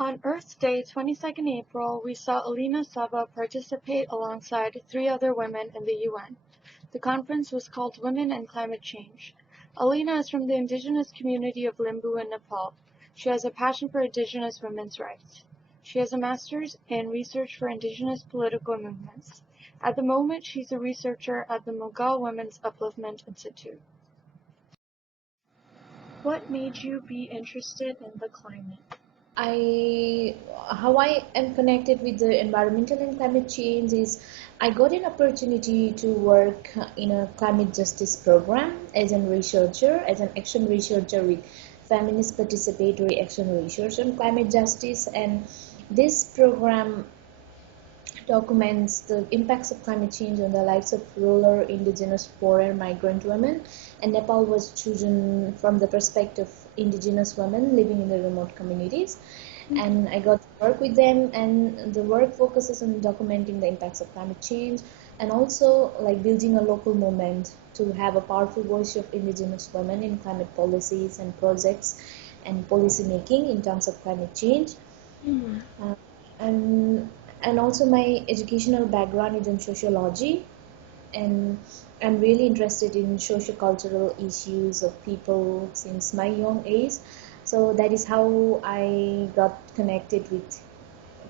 On Earth Day, 22nd April, we saw Alina Saba participate alongside 3 other women in the UN. The conference was called Women and Climate Change. Alina is from the Indigenous community of Limbu in Nepal. She has a passion for Indigenous women's rights. She has a master's in research for Indigenous political movements. At the moment, she's a researcher at the Mughal Women's Upliftment Institute. What made you be interested in the climate? I how I am connected with the environmental and climate change is I got an opportunity to work in a climate justice program as a researcher, as an action researcher with feminist participatory action research on climate justice, and this program documents the impacts of climate change on the lives of rural, indigenous, poor and migrant women. And Nepal was chosen from the perspective of indigenous women living in the remote communities. And I got to work with them, and the work focuses on documenting the impacts of climate change and also like building a local movement to have a powerful voice of indigenous women in climate policies and projects and policy making in terms of climate change. Uh, and and also my educational background is in sociology, and I'm really interested in socio-cultural issues of people since my young age. So that is how I got connected with,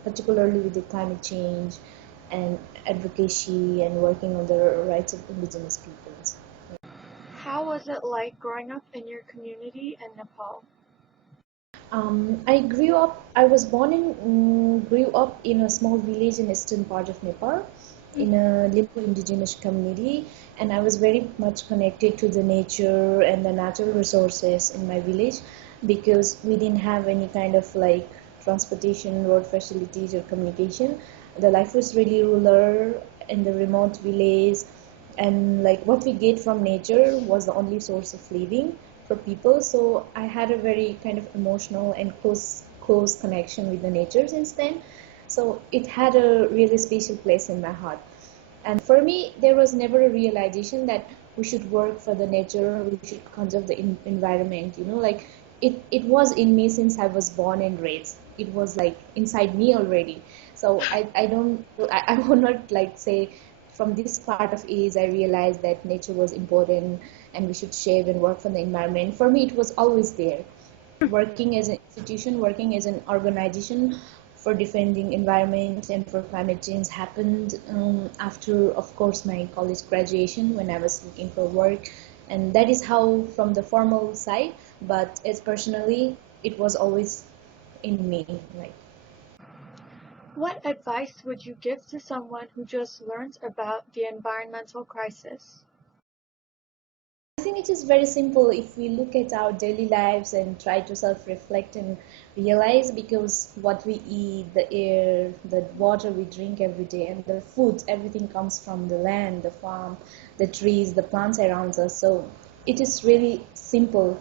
particularly with the climate change and advocacy and working on the rights of indigenous peoples. How was it like growing up in your community in Nepal? I was born in, grew up in a small village in eastern part of Nepal, in a Limbu indigenous community, and I was very much connected to the nature and the natural resources in my village because we didn't have any kind of like transportation, road facilities, or communication. The life was really rural in the remote village, and like what we get from nature was the only source of living for people. So I had a very kind of emotional and close connection with the nature since then. So it had a really special place in my heart. And for me, there was never a realization that we should work for the nature, we should conserve the environment. Like it was in me since I was born and raised. It was like inside me already. So I will not like say from this part of age I realized that nature was important and we should save and work for the environment. For me, it was always there. Working as an institution, working as an organization for defending environment and for climate change happened after, of course, my college graduation when I was looking for work. And that is how from the formal side, but as personally, it was always in me. Like, What advice would you give to someone who just learns about the environmental crisis? I think it is very simple if we look at our daily lives and try to self-reflect and realize, because what we eat, the air, the water we drink every day, and the food, everything comes from the land, the farm, the trees, the plants around us. So it is really simple,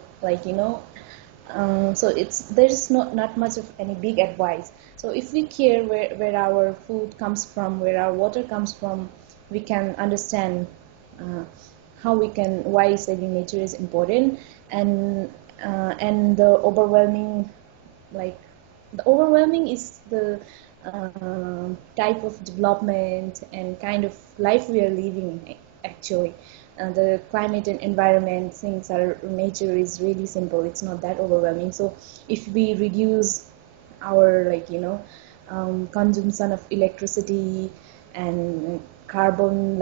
so there's not much of any big advice. So if we care where our food comes from, where our water comes from, we can understand uh, why saving nature is important. And the like overwhelming is the type of development and kind of life we are living actually. The climate and environment things are nature is really simple, it's not that overwhelming. So if we reduce our consumption of electricity and carbon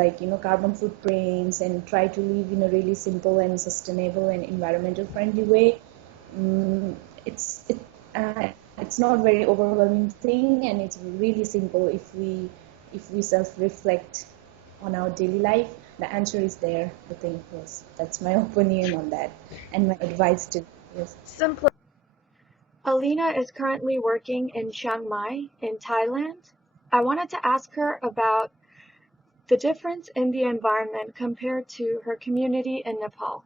footprints, and try to live in a really simple and sustainable and environmental friendly way, um, it's it, it's not very overwhelming thing, and it's really simple if we self reflect on our daily life. The answer is there, I think. Yes, that's my opinion on that and my advice to. Yes. Simply, Alina is currently working in Chiang Mai in Thailand. I wanted to ask her about the difference in the environment compared to her community in Nepal.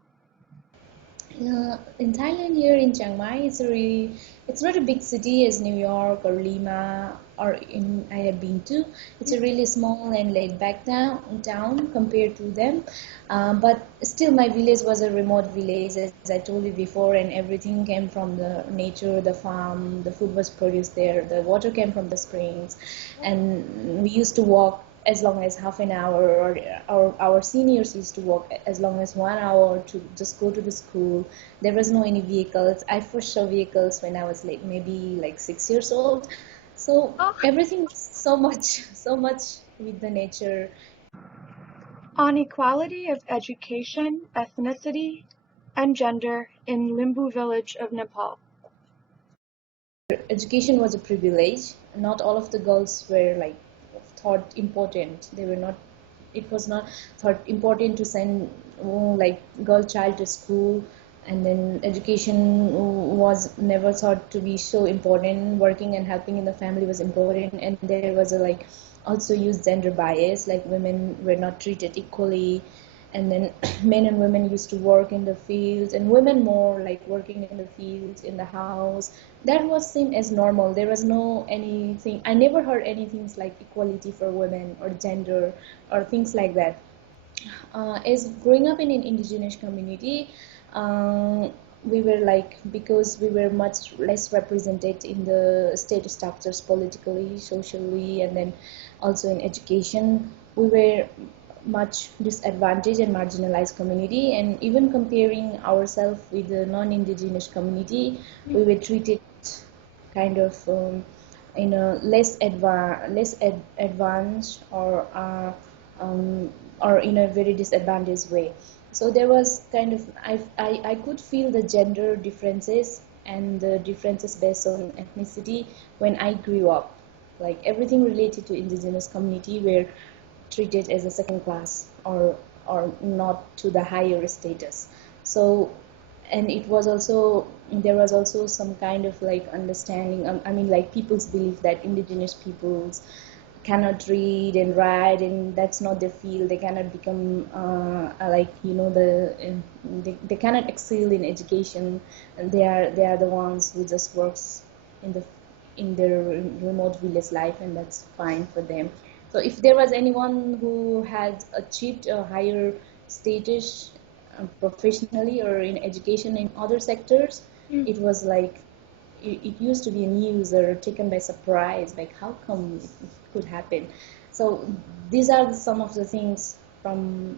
In Thailand, here in Chiang Mai, it's a really It's not a big city as New York or Lima or in I have been to. It's a really small and laid back town compared to them. But still, my village was a remote village, as I told you before, and everything came from the nature, the farm, the food was produced there, the water came from the springs, and we used to walk as long as half an hour, or our seniors used to walk as long as 1 hour to just go to the school. There was no any vehicles. I first saw vehicles when I was like maybe like 6 years old. So everything was so much, so much with the nature. On equality of education, ethnicity, and gender in Limbu village of Nepal. Education was a privilege. Not all of the girls were like thought important. They were not. It was not thought important to send like girl child to school, and then education was never thought to be so important. Working and helping in the family was important, and there was a like also used gender bias. Like women were not treated equally, and then men and women used to work in the fields, and women more like working in the fields, in the house. That was seen as normal. There was no anything. I never heard anything like equality for women or gender or things like that. As growing up in an indigenous community, we were like, because we were much less represented in the state structures politically, socially, and then also in education, we were much disadvantaged and marginalized community. And even comparing ourselves with the non-indigenous community, we were treated kind of in a less advanced or in a very disadvantaged way. So there was kind of I could feel the gender differences and the differences based on ethnicity when I grew up. Like everything related to indigenous community were treated as a second class or not to the higher status. So, and it was also, there was also some kind of like understanding, I mean like people's belief that indigenous peoples cannot read and write, and that's not their field. They cannot become like they cannot excel in education, and they are the ones who just works in the in their remote village life, and that's fine for them. So if there was anyone who had achieved a higher status professionally or in education in other sectors, it was like it used to be a news or taken by surprise, like how come it could happen. So these are some of the things from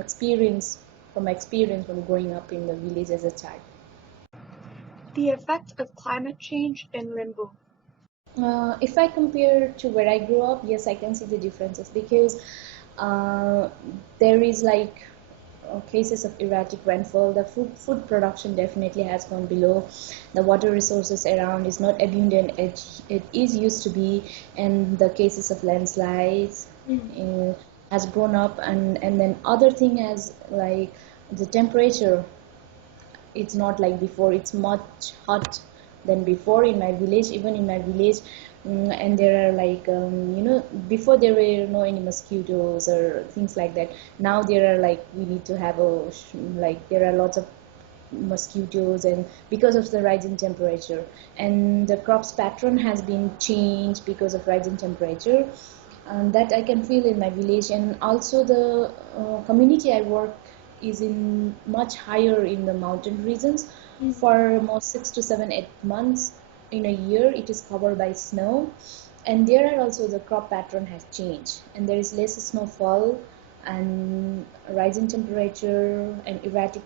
experience, from my experience from growing up in the village as a child. The effect of climate change in Limbu. If I compare to where I grew up, yes, I can see the differences, because uh, there is like cases of erratic rainfall. The food production definitely has gone below. The water resources around is not abundant as it is used to be, and the cases of landslides has grown up. And then other thing as like the temperature, it's not like before. It's much hot than before in my village, even in my village. And there are like before there were no any mosquitoes or things like that. Now there are like, we need to have a like there are lots of mosquitoes, and because of the rise in temperature, and the crops pattern has been changed because of rise in temperature, and that I can feel in my village. And also the community I work is in much higher in the mountain regions. For almost 6 to 7, 8 months in a year, it is covered by snow, and there are also the crop pattern has changed, and there is less snowfall and rise in temperature and erratic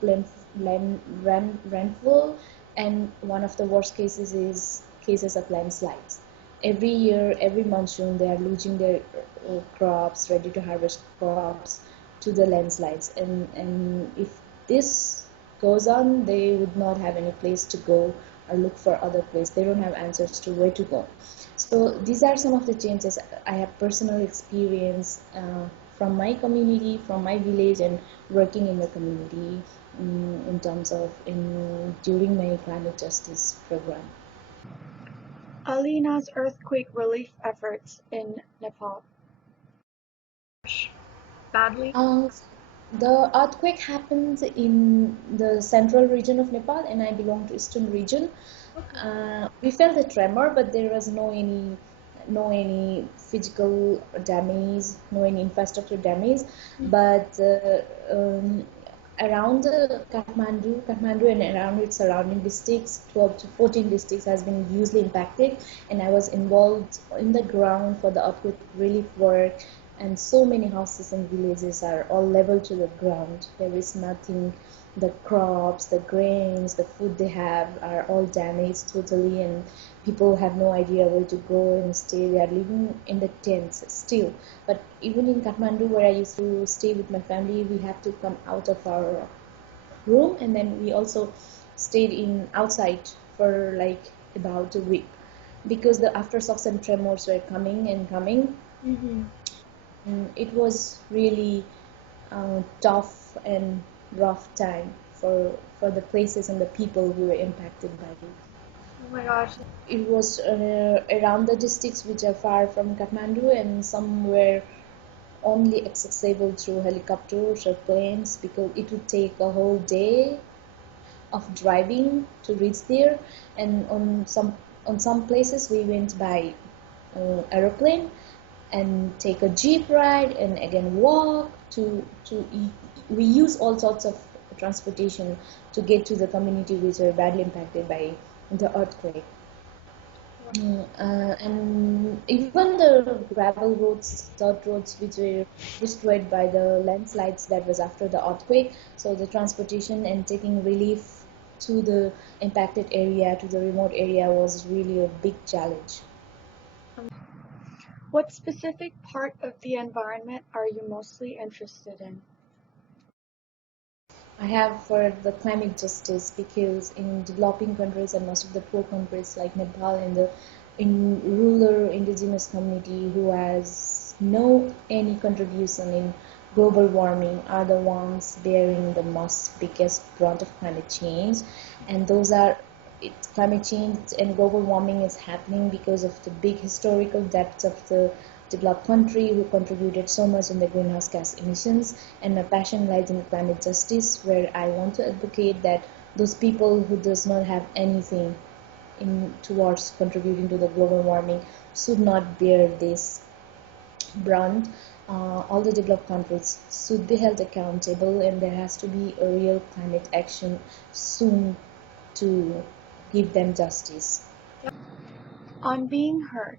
rainfall. And one of the worst cases is cases of landslides. Every year, every monsoon, they are losing their crops, ready to harvest crops, to the landslides. And if this goes on, they would not have any place to go or look for other place. They don't have answers to where to go. So these are some of the changes I have personal experience from my community, from my village, and working in the community in terms of during my climate justice program. Alina's earthquake relief efforts in Nepal. Badly. The earthquake happened in the central region of Nepal, and I belong to eastern region. We felt a tremor, but there was no any physical damage, no any infrastructure damage. But around Kathmandu and around its surrounding districts, 12 to 14 districts has been hugely impacted, and I was involved in the ground for the earthquake relief work. And so many houses and villages are all level to the ground. There is nothing. The crops, the grains, the food they have are all damaged totally, and people have no idea where to go and stay. They are living in the tents still. But even in Kathmandu, where I used to stay with my family, we have to come out of our room, and then we also stayed in outside for like about a week because the aftershocks and tremors were coming and coming. It was really tough and rough time for the places and the people who were impacted by it. Oh my gosh. It was around the districts which are far from Kathmandu, and some were only accessible through helicopters or planes because it would take a whole day of driving to reach there. And on some places we went by aeroplane and take a jeep ride and again walk we use all sorts of transportation to get to the community which were badly impacted by the earthquake. And even the gravel roads, dirt roads, which were destroyed by the landslides that was after the earthquake, so the transportation and taking relief to the impacted area, to the remote area, was really a big challenge. What specific part of the environment are you mostly interested in? I have for the climate justice because in developing countries and most of the poor countries like Nepal and the in rural indigenous community who has no any contribution in global warming are the ones bearing the most biggest brunt of climate change, and those are climate change and global warming is happening because of the big historical depths of the developed country who contributed so much in the greenhouse gas emissions. And my passion lies in climate justice, where I want to advocate that those people who does not have anything in towards contributing to the global warming should not bear this brunt. All the developed countries should be held accountable, and there has to be a real climate action soon to give them justice. On being heard.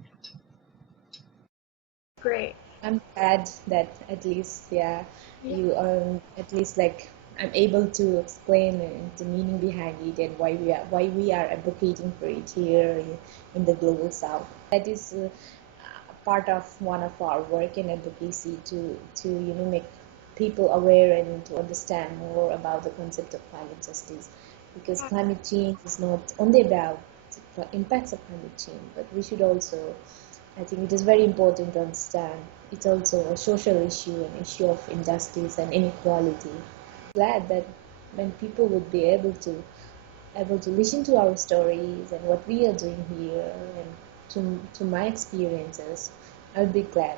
Great. I'm glad that at least, yeah, you at least like I'm able to explain the meaning behind it and why we are advocating for it here in the global south. That is part of one of our work in advocacy to make people aware and to understand more about the concept of climate justice, because climate change is not only about the impacts of climate change, but we should also, I think it is very important to understand it's also a social issue, an issue of injustice and inequality. Glad that when people would be able to listen to our stories and what we are doing here and to my experiences, I would be glad.